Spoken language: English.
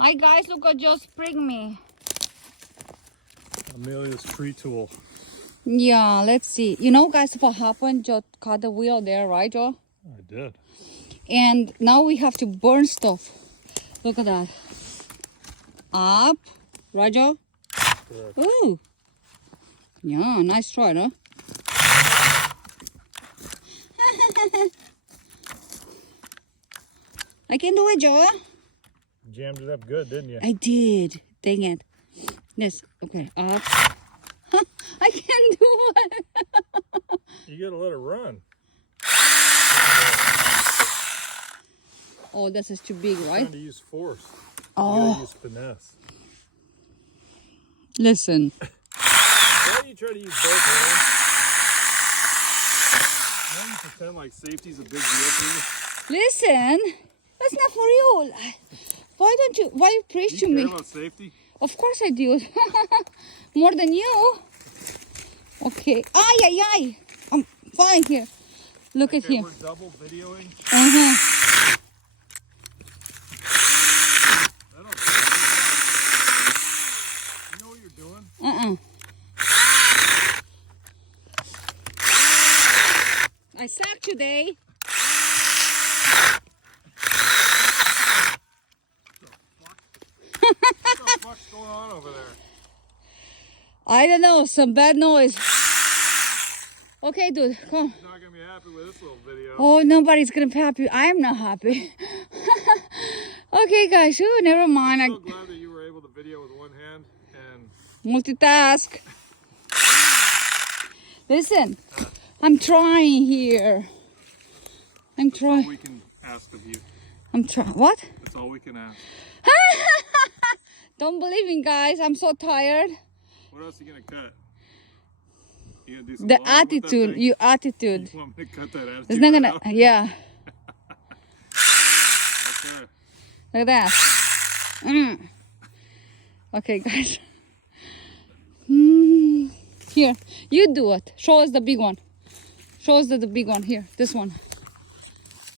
Hi guys, look at just spring me. Amelia's tree tool. Yeah, let's see. You know guys what happened? Just cut the wheel there, right Joe? I did. And now we have to burn stuff. Look at that. Up. Right Joe? Correct. Ooh. Yeah, nice try, huh? I can do it, Joe. Jammed it up good, didn't you? I did. Dang it. Yes. Okay. Up. I can't do it. You gotta let it run. Oh, this is too big, right? Trying to use force. You Oh, gotta use finesse. listen. Why do you try to use both hands? Why don't you pretend like safety's a big deal to you? Listen. That's not for you. Why you preach Do to you care me? about safety? Of course I do. More than you. Okay. Ay, ay, ay. I'm fine here. Look at Okay, him. we're double videoing. Uh-huh. I don't care. You know what you're doing? Uh-uh. I suck today. What the fuck's going on over there? I don't know. Some bad noise. Okay, dude. Come. You're not gonna be happy with this little video. Oh, nobody's gonna be happy. I am not happy. Okay, guys. Ooh, never mind. I'm so glad that you were able to video with one hand and Multitask. Listen, I'm trying here. I'm that's all trying. we can ask of you. I'm trying. What? That's all we can ask. Don't believe me, guys. I'm so tired. What else are you gonna cut? You gonna do some The lawn with that attitude, thing? your attitude. You want me to cut that attitude? It's not gonna. out? Yeah. Okay. Look at that. Okay, guys. Here, you do it. Show us the big one. Show us the big one. Here, this one.